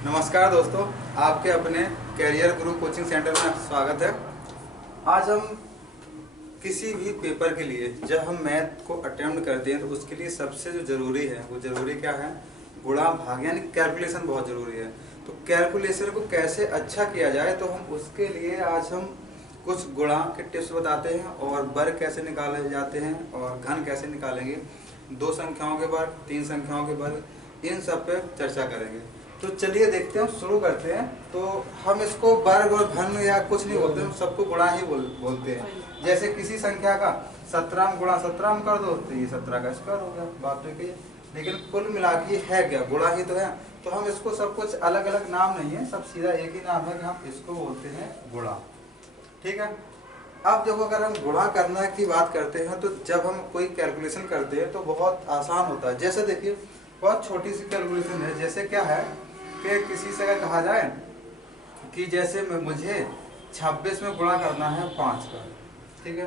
नमस्कार दोस्तों, आपके अपने कैरियर गुरु कोचिंग सेंटर में स्वागत है। आज हम किसी भी पेपर के लिए जब हम मैथ को अटेम्प्ट करते हैं तो उसके लिए सबसे जो ज़रूरी है वो ज़रूरी क्या है, गुणा भाग यानी कैलकुलेशन बहुत ज़रूरी है। तो कैलकुलेशन को कैसे अच्छा किया जाए तो हम उसके लिए आज हम कुछ गुणा के टिप्स बताते हैं और वर्ग कैसे निकाले जाते हैं और घन कैसे निकालेंगे, दो संख्याओं के वर्ग, तीन संख्याओं के वर्ग, इन सब पे चर्चा करेंगे। तो चलिए देखते हैं, शुरू करते हैं। तो हम इसको वर्ग और घन या कुछ नहीं बोलते, हम सबको गुणा ही बोलते हैं। जैसे किसी संख्या का 17 गुणा 17 कर दो तो ये 17 का स्क्वायर हो गया, बात तो कही। लेकिन कुल मिला के है क्या, गुणा ही तो है। तो हम इसको सब कुछ अलग अलग नाम नहीं है, सब सीधा एक ही नाम है कि हम इसको बोलते हैं गुणा। ठीक है। अब देखो, अगर हम गुणा करना की बात करते हैं तो जब हम कोई कैलकुलेशन करते हैं तो बहुत आसान होता है। जैसे देखिए, बहुत छोटी सी कैलकुलेशन है। जैसे क्या है कि किसी से अगर कहा जाए कि जैसे मुझे 26 में गुणा करना है 5 का, ठीक है,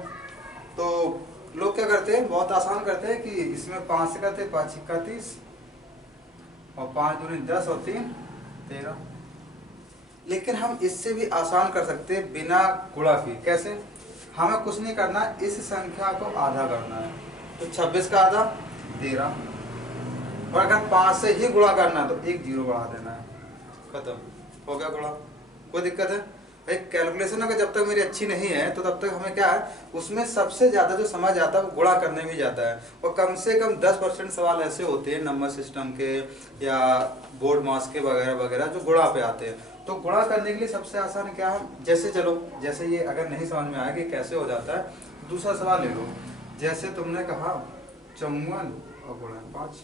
तो लोग क्या करते हैं, बहुत आसान करते हैं कि इसमें 5 से करते 5 का 30 और 5 दूनी 10 और 3 13। लेकिन हम इससे भी आसान कर सकते हैं बिना गुणा के। कैसे? हमें कुछ नहीं करना, इस संख्या को आधा करना है। तो 26 का आधा 13, और अगर 5 से ही गुणा करना है तो एक जीरो बढ़ा देना है, खत्म हो गया गुणा। कोई दिक्कत है भाई? कैलकुलेशन अगर जब तक मेरी अच्छी नहीं है तो तब तक हमें क्या है, उसमें सबसे ज़्यादा जो समझ आता है वो गुणा करने में जाता है। और कम से कम 10% सवाल ऐसे होते हैं नंबर सिस्टम के या बोर्ड मार्क्स के वगैरह वगैरह जो गुणा पे आते हैं। तो गुणा करने के लिए सबसे आसान क्या है, जैसे चलो, जैसे ये अगर नहीं समझ में आया कि कैसे हो जाता है, दूसरा सवाल ले लो। जैसे तुमने कहा 54 और गुणा 5,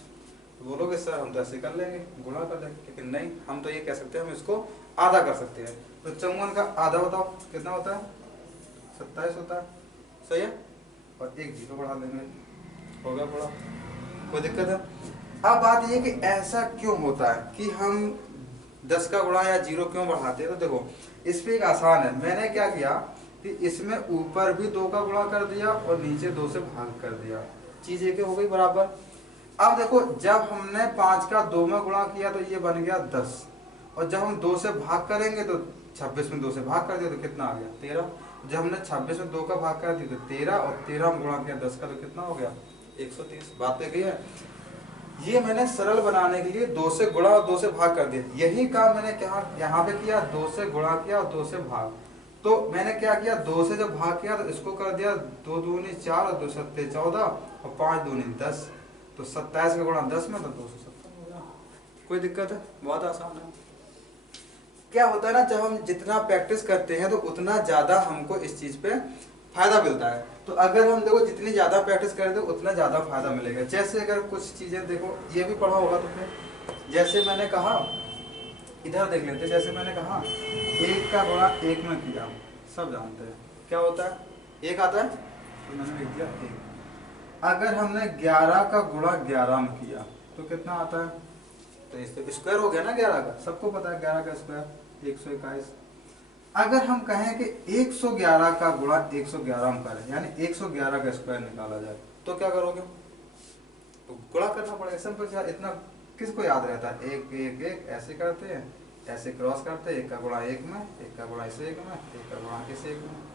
तो बोलोगे सर हम तो ऐसे कर लेंगे, गुणा कर लेंगे। लेकिन नहीं, हम तो ये कह सकते हैं हम इसको आधा कर सकते हैं। तो 54 का आधा बताओ कितना होता है? 27 होता है, सही है। और एक जीरो बढ़ा लेंगे, हो गया गुणा। कोई दिक्कत है? अब बात ये कि ऐसा क्यों होता है कि हम 10 का गुणा या जीरो क्यों बढ़ाते हैं। तो देखो, इस पे एक आसान है। मैंने क्या किया कि इसमें ऊपर भी 2 का गुणा कर दिया और नीचे 2 से भाग कर दिया, चीज एक हो गई बराबर। अब देखो, जब हमने 5 का 2 में गुणा किया तो ये बन गया 10, और जब हम 2 से भाग करेंगे तो 26 में 2 से भाग कर दिया तो कितना आ गया 13। जब हमने 26 में 2 का भाग कर दिया तो 13, और 13 में गुणा किया 10 का तो कितना हो गया 130। बात तो है। ये मैंने सरल बनाने के लिए 2 से गुणा और 2 से भाग कर दिया। यही काम मैंने क्या यहाँ पे किया, 2 से गुणा किया और 2 से भाग। तो मैंने क्या किया, 2 से जब भाग किया तो इसको कर दिया 2 दूनी 4 और 2 सत्ते 14 और 5 दूनी 10। तो 27 का गुणा 10 में तो 270 हो गया। कोई दिक्कत है? बहुत आसान है। क्या होता है ना, जब हम जितना प्रैक्टिस करते हैं तो उतना ज्यादा हमको इस चीज पे फायदा मिलता है। तो अगर हम देखो जितनी ज्यादा प्रैक्टिस करें तो उतना ज्यादा फायदा मिलेगा। जैसे अगर कुछ चीजें देखो, ये भी पढ़ा होगा तुमने। जैसे मैंने कहा, इधर देख लेते, जैसे मैंने कहा 1 का गुणा 1 में किया, सब जानते हैं क्या होता है, 1 आता है, तो मैंने लिख दिया 1। अगर हमने 11 का गुणा 11 में किया तो कितना आता है, तो इससे स्क्वायर हो गया ना 11 का, सबको पता है 11 का स्क्वायर 121। अगर हम कहें कि 111 का गुणा 111 में करें, यानी 111 का स्क्वायर निकाला जाए, तो क्या करोगे? तो गुणा करना पड़ेगा, सिंपल। इतना किसको याद रहता है, 1 1 1 ऐसे करते हैं, ऐसे क्रॉस करते हैं, 1 का गुणा 1 में, 1 का गुणा इस 1 में, 1 का गुणा इस 1 में।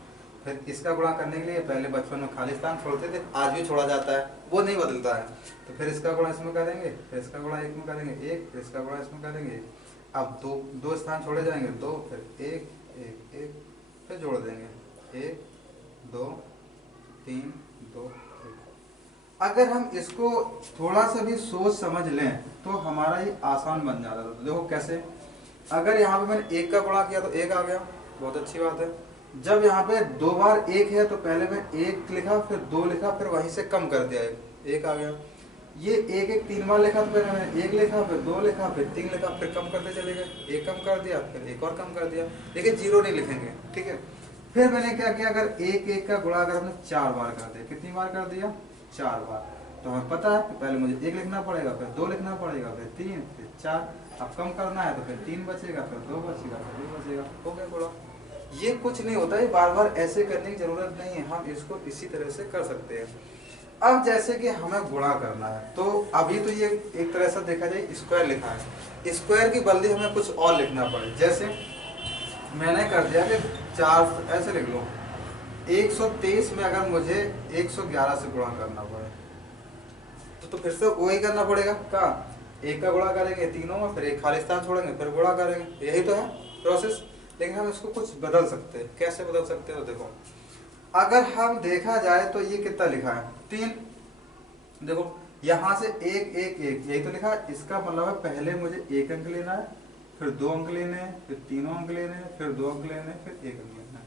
फिर इसका गुणा करने के लिए पहले बचपन में खाली स्थान छोड़ते थे, आज भी छोड़ा जाता है, वो नहीं बदलता है। तो फिर इसका गुणा इसमें करेंगे, फिर इसका गुणा 1 में करेंगे 1, फिर इसका गुणा इसमें करेंगे। अब दो स्थान छोड़े जाएंगे, 2, फिर 1 1 1, फिर जोड़ देंगे 1 2 3 2 1। अगर हम इसको थोड़ा सा भी सोच समझ लें तो हमारा ये आसान बन जाता था। तो देखो कैसे, अगर यहाँ पे मैंने 1 का गुणा किया तो 1 आ गया, बहुत अच्छी बात है। जब यहाँ पे 2 बार 1 है तो पहले मैं 1 लिखा, फिर 2 लिखा, फिर वहीं से कम कर दिया, 1 आ गया। ये 1 1 3 बार लिखा तो पहले मैंने 1 लिखा, फिर 2 लिखा, फिर 3 लिखा, फिर कम करते चले गए, 1 कम कर दिया, फिर 1 और कम कर दिया। लेकिन जीरो नहीं लिखेंगे, ठीक है। फिर मैंने क्या किया, अगर 1 1 का गुणा अगर हमने 4 बार कर दिया, कितनी बार कर दिया 4 बार, तो हमें पता है कि पहले मुझे 1 लिखना पड़ेगा, फिर 2 लिखना पड़ेगा, फिर 3, फिर 4। अब कम करना है तो फिर 3 बचेगा, फिर 2 बचेगा, फिर 2 बचेगा, हो गया गुणा। ये कुछ नहीं होता है, बार बार ऐसे करने की जरूरत नहीं है, हम इसको इसी तरह से कर सकते हैं। अब जैसे कि हमें गुणा करना है, तो अभी तो ये एक तरह से देखा जाए स्क्वायर लिखा है, स्क्वायर की बदले हमें कुछ और लिखना पड़े। जैसे मैंने कर दिया कि 4, ऐसे लिख लो 123 में अगर मुझे 111 से गुणा करना पड़े तो फिर से वही करना पड़ेगा का, एक का गुणा करेंगे तीनों में, फिर एक खाली स्थान छोड़ेंगे, फिर गुणा करेंगे, यही तो है प्रोसेस। लेकिन हम इसको कुछ बदल सकते हैं। कैसे बदल सकते हैं? तो देखो, अगर हम देखा जाए तो ये कितना लिखा है 3, देखो यहाँ से 1 1 1 यही तो लिखा है। इसका मतलब है पहले मुझे 1 अंक लेना है, फिर 2 अंक लेने हैं, फिर तीनों अंक लेने हैं, फिर 2 अंक लेने हैं, फिर 1 अंक लेना है।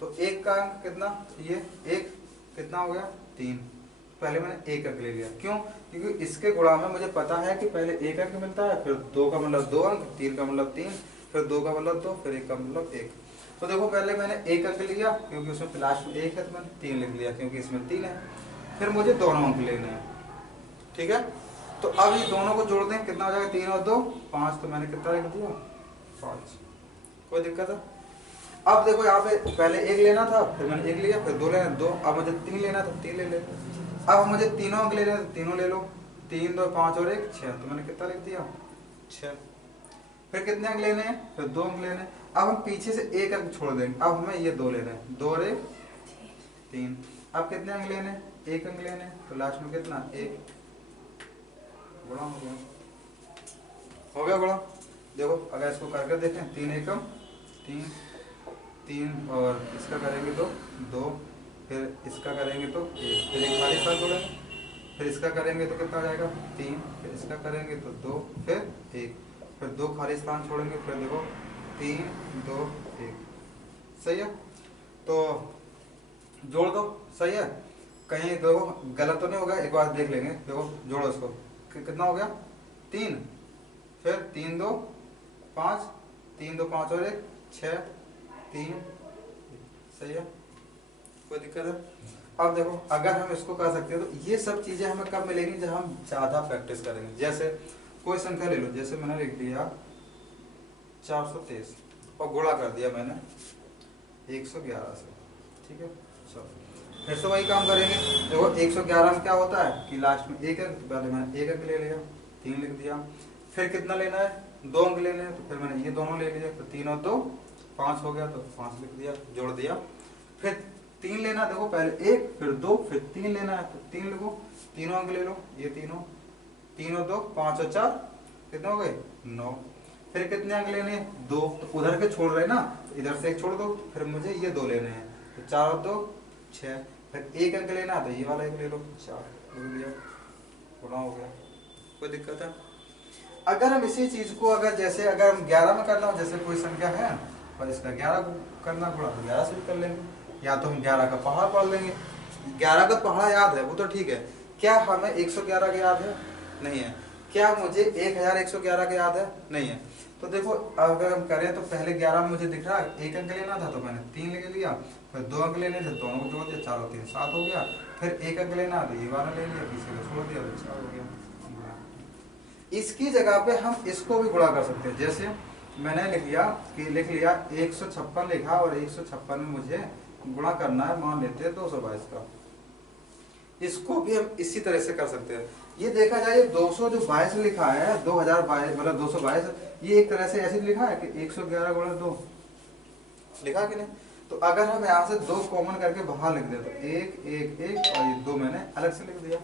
तो 1 का अंक कितना, ये 1 कितना हो गया 3, पहले मैंने 1 अंक ले लिया। क्यों? क्योंकि इसके गुणा में मुझे पता है कि पहले 1 अंक मिलता है, फिर 2 का मतलब 2 अंक, 3 का मतलब 3, फिर 2 का मतलब 2, फिर 1 का मतलब 1। तो देखो पहले मैंने 1 अंक लिया क्योंकि उसमें लास्ट में 1 है, तो मैंने 3 लिख लिया क्योंकि इसमें 3 है। फिर मुझे दोनों अंक लेने हैं, ठीक है। तो अब ये दोनों को जोड़ दें, कितना हो जाएगा 3 और 2 5, तो मैंने कितना लिख दिया 5। कोई दिक्कत है? अब देखो यहाँ पे पहले 1 लेना था, फिर मैंने 1 लिया, फिर 2 लेना 2, अब मुझे 3 लेना था 3 ले ले। अब मुझे तीनों अंक लेने, तो तीनों ले लो, 3 2 5 और 1 6, तो मैंने कितना लिख दिया 6। फिर कितने अंक लेने हैं? फिर 2 अंक लेने हैं। अब हम पीछे से 1 अंक छोड़ देंगे, अब हमें ये 2 लेने हैं, 2 और 1 3। अब कितने अंक लेने हैं? 1 अंक लेने हैं, तो लास्ट में कितना 1 गुणा हो गया, हो गया गुणा। देखो अगर इसको करके देखें, 3 एकम 3 3 और इसका करेंगे तो 2, फिर इसका करेंगे तो 1, फिर एक खाली स्थान जोड़ेंगे, फिर इसका करेंगे तो कितना आ जाएगा 3, फिर इसका करेंगे तो 2, फिर 1, फिर 2 खाली स्थान छोड़ेंगे, फिर देखो 3 2 1। सही है? तो जोड़ दो, सही है? कहीं देखो गलत तो नहीं होगा, एक बार देख लेंगे। देखो जोड़ो इसको, कितना हो गया 3, फिर 3 2 5, 3 2 5 और 1 6 3। सही है? कोई दिक्कत है? अब देखो अगर हम इसको कर सकते हैं तो ये सब चीजें हमें कब मिलेंगी? जब हम ज्यादा प्रैक्टिस करेंगे। जैसे कोई संख्या ले लो, जैसे मैंने लिख दिया 423 और गुणा कर दिया मैंने 111 से, ठीक है। चलो फिर से वही काम करेंगे। देखो 111 में क्या होता है कि लास्ट में 1 अंक, तो पहले मैंने 1 अंक ले लिया, 3 लिख दिया। फिर कितना लेना है? 2 अंक लेने हैं, तो फिर मैंने ये दोनों ले लिया, तो 3 और 2 5 हो गया, तो 5 लिख दिया, जोड़ दिया। फिर 3 लेना, देखो पहले 1 फिर 2 फिर 3 लेना है, तो 3 लिखो, तीनों अंक ले लो, ये तीनों, 3 और 2 5 और 4 कितने हो गए 9। फिर कितने अंक लेने हैं? 2, तो उधर के छोड़ रहे ना, इधर से 1 छोड़ दो, फिर मुझे ये 2 लेने हैं, तो 4 और 2 6। फिर 1 अंक लेना है, तो ये वाला 1 ले लो, 4 लिख दिया, गुणा हो गया। कोई दिक्कत है? अगर हम इसी चीज को जैसे अगर हम 11 में करना हो, जैसे कोई संख्या है और इसका 11 करना गुणा, तो 11 से भी कर लेंगे, या तो हम 11 का पहाड़ा पढ़ लेंगे। 11 का पहाड़ा याद है वो तो ठीक है, क्या हमें 111 का याद है? नहीं है। क्या मुझे 1111 का याद है? नहीं है। तो देखो अगर हम करें तो पहले 11 में मुझे दिख रहा है 1 अंक लेना था, तो मैंने 3 ले लिया, फिर 2 अंक लेने थे, दोनों को जोड़ दिया, 4 और 3 7 हो गया। फिर 1 अंक लेना, तो ये वाला ले लिया, पीछे को छोड़ दिया, तो 4 हो गया। इसकी जगह पे हम इसको भी गुणा कर सकते हैं। जैसे मैंने लिख लिया 156 लिखा, और 156 में मुझे गुणा करना है, मान लेते हैं 222 का। इसको भी हम इसी तरह से कर सकते हैं। ये देखा जाए 222 लिखा है, 2022 मतलब 222, ये एक तरह से ऐसे लिखा है कि 111 गुणा 2 लिखा कि नहीं। तो अगर हम यहाँ से 2 कॉमन करके बाहर लिख दे तो 1 1 1 और ये 2 मैंने अलग से लिख दिया।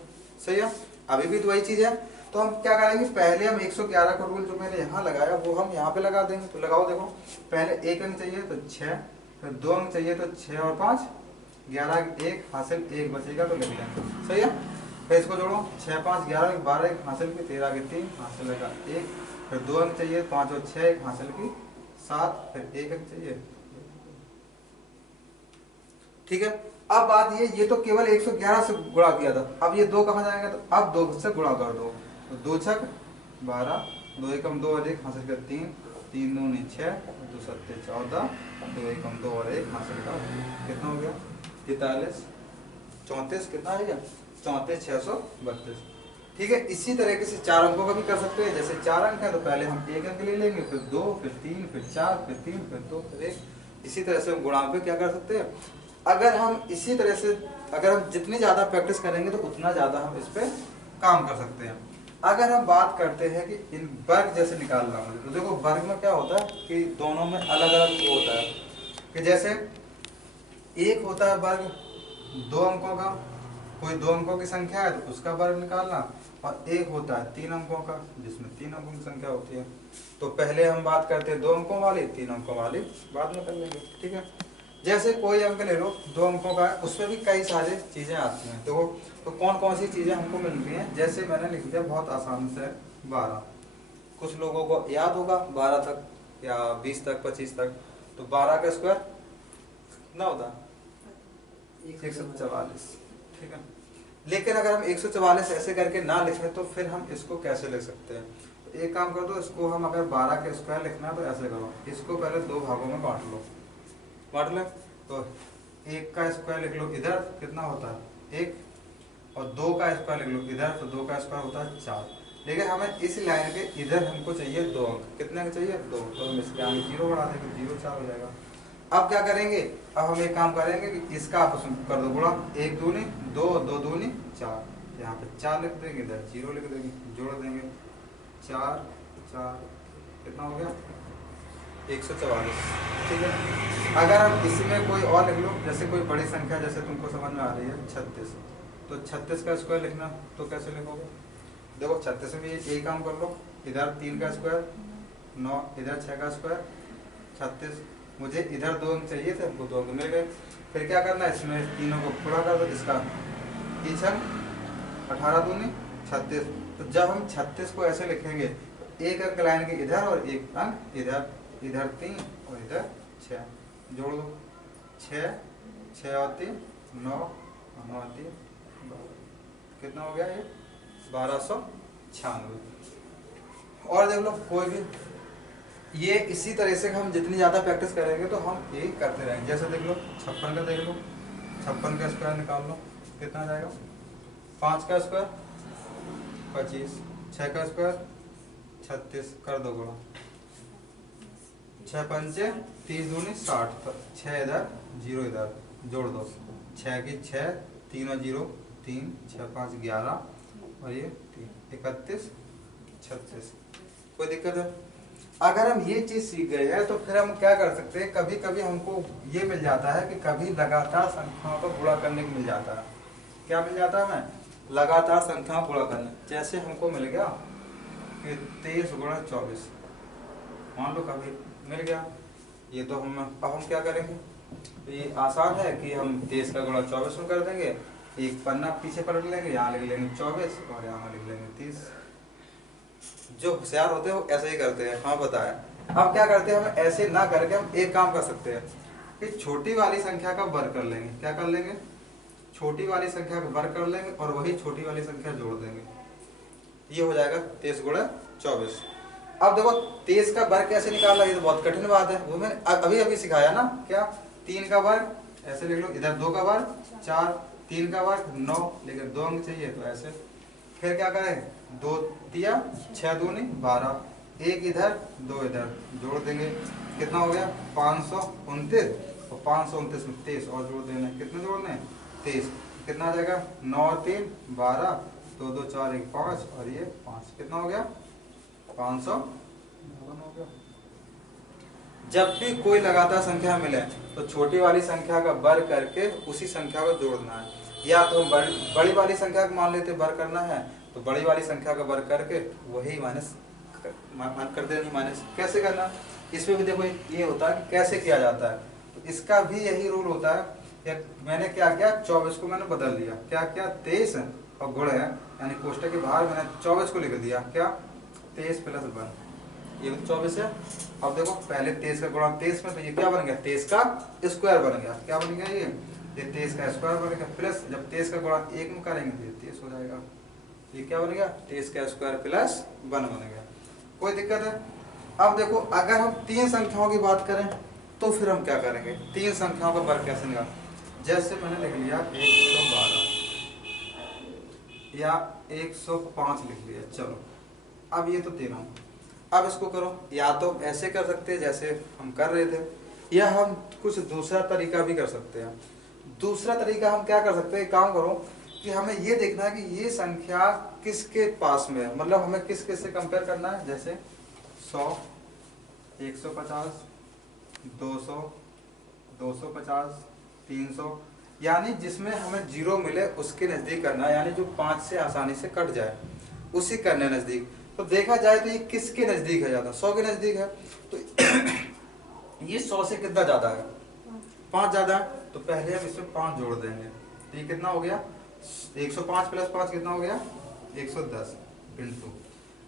सही है? अभी भी तो वही चीज है। तो हम क्या करेंगे, पहले हम 111 का रूल जो मैंने यहाँ लगाया वो हम यहाँ पे लगा देंगे। तो लगाओ, देखो पहले 1 अंक चाहिए तो 6, फिर 2 अंक चाहिए तो 6 और 5 11 1 हासिल 1 बचेगा तो लिख लेंगे। सही है? फिर इसको जोड़ो, 6 5 11 12 1 हासिल की 13 के 3 हासिल लगा 1, फिर 2 अंक चाहिए 5 और 6 1 हासिल की 7, फिर 1 अंक चाहिए। ठीक है? अब बात ये तो केवल 111 से गुणा किया था। अब ये 2 कहाँ जाएंगे? तो अब 2 से गुणा कर दो, तो 2 छक 12, 2 एकम 2 और 1 हासिल कर 3, 3 2 6, 2 7 14, 2 एकम 2 और 1 हासिल का कितना हो गया 43, 34 कितना आएगा 34 632। ठीक है? इसी तरीके से 4 अंकों का भी कर सकते हैं। जैसे 4 अंक है तो पहले हम 1 अंक ले लेंगे, फिर 2 फिर 3 फिर 4 फिर 3 फिर 2 फिर 1। इसी तरह से हम गुणांक पे क्या कर सकते हैं, अगर हम इसी तरह से, अगर हम जितनी ज़्यादा प्रैक्टिस करेंगे तो उतना ज़्यादा हम इस पर काम कर सकते हैं। अगर हम बात करते हैं कि इन वर्ग जैसे निकालना है, तो देखो वर्ग में क्या होता है कि दोनों में अलग अलग वो होता है कि जैसे एक होता है वर्ग 2 अंकों का, कोई 2 अंकों की संख्या है तो उसका वर्ग निकालना, और एक होता है 3 अंकों का जिसमें 3 अंकों की संख्या होती है। तो पहले हम बात करते हैं 2 अंकों वाली, 3 अंकों वाली बाद में कर लेंगे, ठीक है। जैसे कोई अंक ले लो 2 अंकों का, उसमें भी कई सारी चीज़ें आती हैं। तो कौन कौन सी चीज़ें हमको मिलती हैं, जैसे मैंने लिख दिया बहुत आसान से 12। कुछ लोगों को याद होगा 12 तक या 20 तक 25 तक, तो 12 का स्क्वायर कितना होता है 144, ठीक है। लेकिन अगर हम 144 ऐसे करके ना लिखें तो फिर हम इसको कैसे लिख सकते हैं। तो एक काम कर दो, इसको हम अगर 12 के स्क्वायर लिखना है तो ऐसे करो, इसको पहले 2 भागों में बांट लो, बांट ले। तो 1 का स्क्वायर लिख लो इधर, कितना होता है 1, और 2 का स्क्वायर लिख लो इधर, तो 2 का स्क्वायर होता है 4। लेकिन हमें इस लाइन के इधर हमको चाहिए 2 अंक, कितने के चाहिए 2, तो हम इसके आगे 0 बढ़ा देंगे, 0 4 हो जाएगा। अब क्या करेंगे, अब हम एक काम करेंगे कि इसका आपस में कर दो गुणा, 1 दूनी 2, 2 दूनी 4, यहाँ पे 4 लिख देंगे, इधर 0 लिख देंगे, जोड़ देंगे 4 4, कितना हो गया 144, ठीक है। अगर हम इसमें कोई और लिख लो, जैसे कोई बड़ी संख्या जैसे तुमको समझ में आ रही है 36, तो 36 का स्क्वायर लिखना तो कैसे लिखोगे, देखो 36 में भी यही काम कर लो, इधर 3 का स्क्वायर 9, इधर 6 का स्क्वायर 36, मुझे इधर 2 अंक चाहिए थे, हमको 2 अंक मिल गए। फिर क्या करना है, इसमें तीनों को पूरा कर दो, इसका 3 18 दूनी 36। तो जब हम 36 को ऐसे लिखेंगे तो एक अंक लाइन के इधर और एक अंक इधर, इधर 3 और इधर 6, जोड़ दो 6 6 और 3 9 और 9 3 12, कितना हो गया ये 1296। और देख लो कोई भी, ये इसी तरह से हम जितनी ज़्यादा प्रैक्टिस करेंगे तो हम ये करते रहेंगे। जैसे देख लो 56 का देख लो, 56 का स्क्वायर निकाल लो, कितना जाएगा 5 का स्क्वायर 25, 6 का स्क्वायर 36, कर दो गुणा 6 पंचे 30 दूनी 60, तो 6 इधर 0 इधर, जोड़ दो 6 की 6, 3 और 0 3, 6 5 11 और ये 3 31 36। कोई दिक्कत है। अगर हम ये चीज़ सीख गए हैं तो फिर हम क्या कर सकते हैं, कभी कभी हमको ये मिल जाता है कि कभी लगातार संख्याओं को गुणा करने को मिल जाता है। क्या मिल जाता है हमें, लगातार संख्याओं को गुणा करने। जैसे हमको मिल गया कि 23 गुणा 24, मान लो कभी मिल गया ये, तो अब हम क्या करेंगे, तो ये आसान है कि हम 23 का गुणा 24 में कर देंगे, एक पन्ना पीछे पलट लेंगे, यहाँ लिख लेंगे 24 और यहाँ लिख लेंगे 30। जो होशियार होते हैं वो ऐसे ही करते हैं। हाँ बताया। अब क्या करते हैं, हम ऐसे ना करके हम एक काम कर सकते हैं कि छोटी वाली संख्या का वर्ग कर लेंगे। क्या कर लेंगे, छोटी वाली संख्या का वर्ग कर लेंगे और वही छोटी वाली संख्या जोड़ देंगे, ये हो जाएगा 23 गुणा 24। अब देखो 23 का वर्ग कैसे निकालना, ये तो बहुत कठिन बात है, वो मैंने अभी अभी सिखाया ना। क्या 3 का वर्ग ऐसे लिख लो, इधर 2 का वर्ग 4, 3 का वर्ग 9, लेकिन 2 अंक चाहिए तो ऐसे। फिर क्या करें, 2 तिया 6 दूनी 12, 1 इधर 2 इधर, जोड़ देंगे, कितना हो गया 529, और 529 में 23 और जोड़ देना, कितने जोड़ने 23, कितना आ जाएगा 9 3 12, 2 2 4 1 5 और ये 5, कितना हो गया 552 हो गया। जब भी कोई लगातार संख्या मिले तो छोटी वाली संख्या का वर्ग करके उसी संख्या को जोड़ना है, या तो हम बड़ी वाली संख्या को मान लेते वर्ग करना है तो बड़ी वाली संख्या का वर्ग करके वही माइनस कर देनी। माइनस कैसे करना, इसमें भी देखो ये होता है कि कैसे किया जाता है, तो इसका भी यही रूल होता है। मैंने क्या किया, 24 को मैंने बदल दिया, क्या किया 23 और गुणे यानी कोष्टक के बाहर मैंने 24 को लिख दिया, क्या 23 प्लस 1, ये 24 है। अब देखो पहले 23 का गुणा 23 में, तो ये क्या बन गया 23 का स्क्वायर बन गया, क्या बन गया ये 23 का स्क्वायर बन गया, प्लस जब 23 का गुणा 1 में करेंगे तो ये 23 हो जाएगा, ये क्या बन गया 23 का स्क्वायर प्लस 1 बन गया। कोई दिक्कत है। अब देखो अगर हम 3 संख्याओं की बात करें तो फिर हम क्या करेंगे, 3 संख्याओं का वर्ग कैसे निकाल, जैसे मैंने लिख लिया 112 या 105 लिख लिया, चलो अब ये तो तीनों, अब इसको करो, या तो ऐसे कर सकते हैं जैसे हम कर रहे थे, या हम कुछ दूसरा तरीका भी कर सकते हैं। दूसरा तरीका हम क्या कर सकते हैं, एक काम करो कि हमें ये देखना है कि ये संख्या किसके पास में है, मतलब हमें किस किस से कंपेयर करना है। जैसे 100, 150, 200, 250, 300, यानी जिसमें हमें जीरो मिले उसके नज़दीक करना है, यानी जो 5 से आसानी से कट जाए उसी करने नज़दीक। तो देखा जाए तो ये किसके नज़दीक है ज़्यादा, 100 के नज़दीक है। तो ये 100 से कितना ज़्यादा है, 5 ज़्यादा है। तो पहले हम इसमें 5 जोड़ देंगे, तो ये कितना हो गया, 105 प्लस 5 कितना हो गया, 110 इंटू।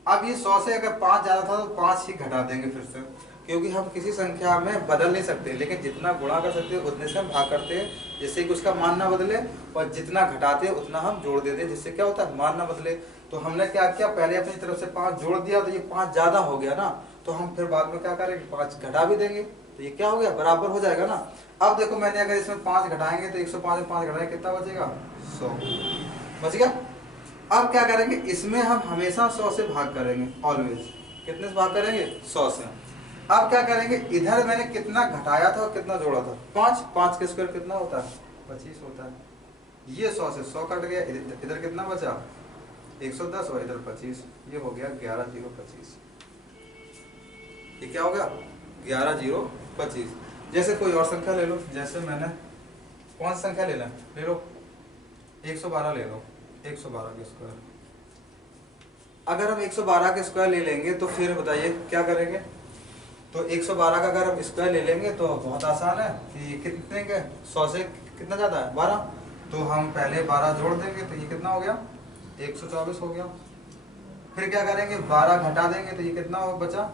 अब ये 100 से अगर 5 ज़्यादा था तो 5 ही घटा देंगे फिर से, क्योंकि हम किसी संख्या में बदल नहीं सकते, लेकिन जितना गुणा कर सकते हैं उतने से हम भाग करते हैं, जिससे कि उसका मान ना बदले, और जितना घटाते हैं उतना हम जोड़ देते हैं, जिससे क्या होता है, मान ना बदले। तो हमने क्या किया, पहले अपनी तरफ से 5 जोड़ दिया, तो ये 5 ज़्यादा हो गया ना, तो हम फिर बाद में क्या करेंगे, 5 घटा भी देंगे, तो ये क्या हो गया, बराबर हो जाएगा ना। अब देखो मैंने अगर इसमें 5 घटाएंगे तो 105 में 5 घटाएंगे कितना बचेगा, 100 बच गया। अब क्या करेंगे, इसमें हम हमेशा 100 से भाग करेंगे, ऑलवेज। कितने से भाग करेंगे, 100 से। अब क्या करेंगे, इधर मैंने कितना घटाया था और कितना जोड़ा था, 5, 5 के स्क्वायर कितना होता है, 25 होता है। ये 100 से 100 कट गया, इधर कितना बचा, 110, और इधर 25, ये हो गया 11,025। ये क्या हो गया, 11,025। जैसे कोई और संख्या ले लो, जैसे मैंने कौन सी संख्या लेना, ले लो 112 ले लो, 112 के स्क्वायर। अगर हम 112 के स्क्वायर ले लेंगे तो फिर बताइए क्या करेंगे। तो 112 का अगर हम स्क्वायर ले लेंगे तो बहुत आसान है कि कितने के, 100 से कितना ज़्यादा है, 12। तो हम पहले 12 जोड़ देंगे, तो ये कितना हो गया, 124 हो गया। फिर क्या करेंगे, 12 घटा देंगे, तो ये कितना हो बचा,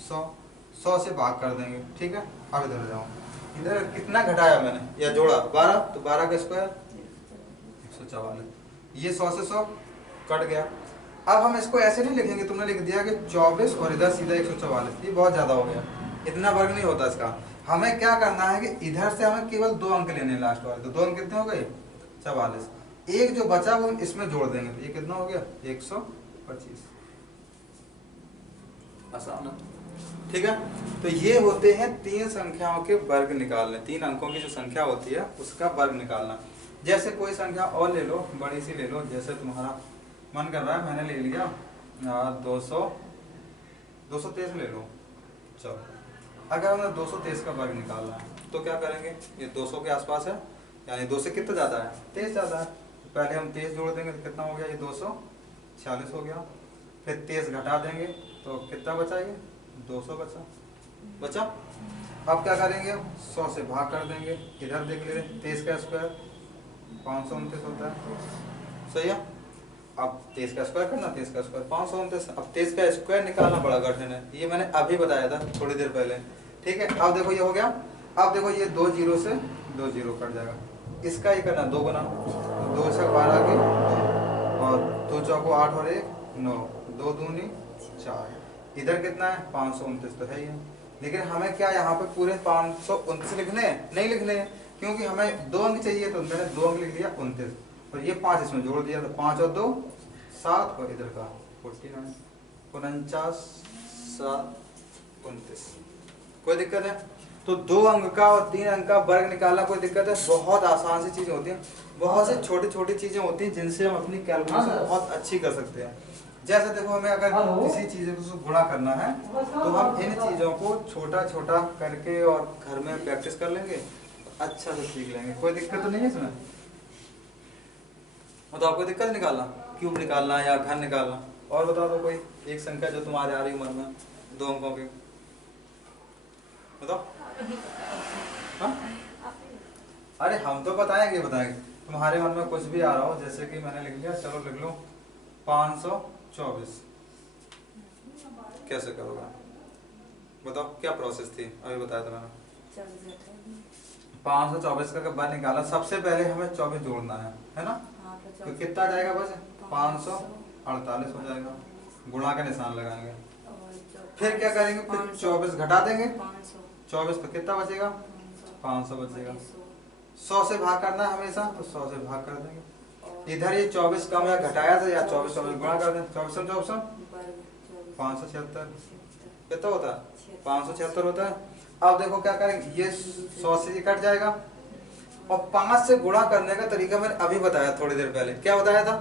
100। 100 से भाग कर देंगे, ठीक है। अब इधर जाओ, इधर कितना घटाया मैंने या जोड़ा, 12, तो 12 का स्क्वायर 144। ये 100 से 100 कट गया। अब हम इसको ऐसे नहीं लिखेंगे, तुमने लिख दिया कि 24 और इधर सीधा 144, ये बहुत ज़्यादा हो गया, इतना वर्ग नहीं होता इसका। हमें क्या करना है कि इधर से हमें केवल 2 अंक लेने हैं लास्ट वाले, तो 2 अंक कितने हो गए, 44। एक जो बचा वो इसमें जोड़ देंगे, तो ये कितना हो गया, 125। आसान है, ठीक है। तो ये होते हैं 3 संख्याओं के वर्ग निकालने, 3 अंकों की जो संख्या होती है उसका वर्ग निकालना। जैसे कोई संख्या और ले लो, बड़ी सी ले लो, जैसे तुम्हारा मन कर रहा है, मैंने ले लिया 223 ले लो। चलो, अगर हमें 223 का वर्ग निकालना है तो क्या करेंगे, ये 200 के आसपास है, यानी 2 से कितना ज़्यादा है, 23 ज़्यादा है। पहले हम 23 जोड़ देंगे तो कितना हो गया, ये 246 हो गया। फिर 23 घटा देंगे तो कितना बचा, ये 200 बचा। अब क्या करेंगे, 100 से भाग कर देंगे, इधर देख ले, 23 का स्क्वायर 529 होता है, सही है। अब 23 का स्क्वायर करना, 23 का स्क्वायर 529। अब 23 का स्क्वायर निकालना बड़ा कठिन है, ये मैंने अभी बताया था थोड़ी देर पहले, ठीक है। अब देखो ये हो गया। अब देखो ये 2 जीरो से 2 जीरो कट जाएगा, इसका ही करना 2 गुना, 2 छक 12 के 2, और 2 चौको 8 और 1 9, 2 दूनी 4। इधर कितना है, 529 तो है ही है। लेकिन हमें क्या यहाँ पे पूरे 529 लिखने हैं, नहीं लिखने हैं, क्योंकि हमें 2 अंक चाहिए, तो मैंने 2 अंक लिख लिया 29, और ये 5 इसमें जोड़ दिया, तो 5 और 2 7, और इधर का 49, 49 7 29। कोई दिक्कत है। तो 2 अंक का और 3 अंक का वर्ग निकालना कोई दिक्कत है, बहुत आसान सी चीजें होती हैं, बहुत से छोटी छोटी चीजें होती हैं जिनसे हम अपनी कैलकुलेशन बहुत अच्छी कर सकते हैं। जैसे देखो, हमें अगर किसी चीज को गुणा करना है तो हम इन चीजों को छोटा छोटा करके और घर में प्रैक्टिस कर लेंगे, अच्छा से सीख लेंगे। कोई दिक्कत तो नहीं है इसमें, बताओ कोई दिक्कत निकालना, क्यूब निकालना या घन निकालना। और बता दो कोई एक संख्या जो तुम्हारे आ रही उम्र में 2 अंकों की, बताओ। हाँ, अरे हम तो बताएंगे, तुम्हारे मन में कुछ भी आ रहा हो, जैसे कि मैंने लिख लिया, चलो लिख लो 524। कैसे करोगे, बताओ क्या प्रोसेस थी, अभी बताया था मैंने। 524 का वर्ग निकाला, सबसे पहले हमें 24 जोड़ना है ना। तो कितना जाएगा, बस 548 हो जाएगा, गुणा का निशान लगाएंगे। फिर क्या करेंगे, फिर 24 घटा देंगे, 24 तो कितना बचेगा, 500 बचेगा। 100 से भाग करना है हमेशा, तो 100 से भाग कर देंगे। इधर ये 24 कम या घटाया था, या 24 गुणा कर दें, 24 576 कितना होता है, 576 होता है। अब देखो क्या करेंगे, ये 100 से कट जाएगा, और 5 से गुणा करने का तरीका मैंने अभी बताया थोड़ी देर पहले। क्या बताया था?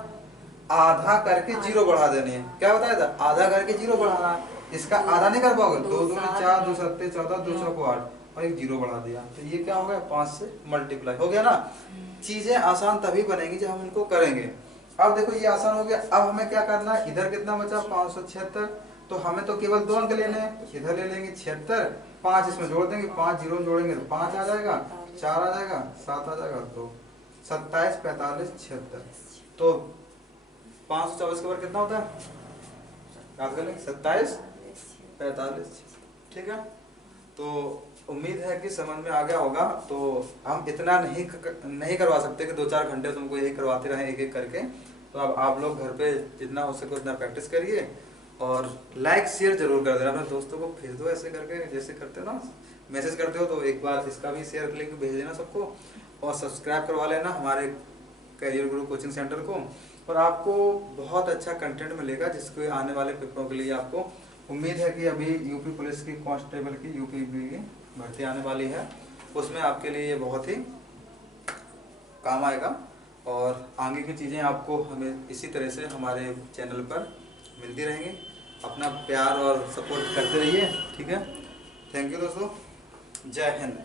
आधा करके 0 बढ़ा देनी है। क्या बताया था? आधा करके 0 बढ़ाना है। इसका आधा नहीं कर पाओगे, 2 दूनी 4, 2 सत्ते 14, 2 चौको 8 और एक 0 बढ़ा दिया, तो ये क्या हो गया? 5 से मल्टीप्लाई हो गया ना। चीजें आसान तभी बनेंगी जब हम इनको करेंगे। अब देखो ये आसान हो गया। अब हमें क्या करना है? इधर कितना बचा? 576। तो हमें तो केवल 2 अंक लेने हैं, इधर ले लेंगे 76, 5 इसमें जोड़ देंगे, 5 जीरो जोड़ेंगे तो 5 आ जाएगा, 4 आ जाएगा, 7 आ जाएगा, तो 27, 45, 76। तो 524 के बाद कितना होता है? याद कर लेंगे 27, 45। ठीक है, तो उम्मीद है कि समझ में आ गया होगा। तो हम इतना नहीं करवा सकते कि 2-4 घंटे तुमको यही करवाते रहें एक एक करके। तो अब आप लोग घर पे जितना हो सके उतना प्रैक्टिस करिए और लाइक शेयर जरूर कर देना, अपने दोस्तों को भेज दो ऐसे करके, जैसे करते हो ना, मैसेज करते हो, तो एक बार इसका भी शेयर लिंक भेज देना सबको। और सब्सक्राइब करवा लेना हमारे करियर गुरु कोचिंग सेंटर को, और आपको बहुत अच्छा कंटेंट मिलेगा जिसको आने वाले पेपरों के लिए आपको उम्मीद है कि अभी यूपी पुलिस की कांस्टेबल की यूपी की भर्ती आने वाली है, उसमें आपके लिए ये बहुत ही काम आएगा। और आगे की चीज़ें आपको हमें इसी तरह से हमारे चैनल पर मिलती रहेंगी। अपना प्यार और सपोर्ट करते रहिए। ठीक है, थैंक यू दोस्तों, जय हिंद।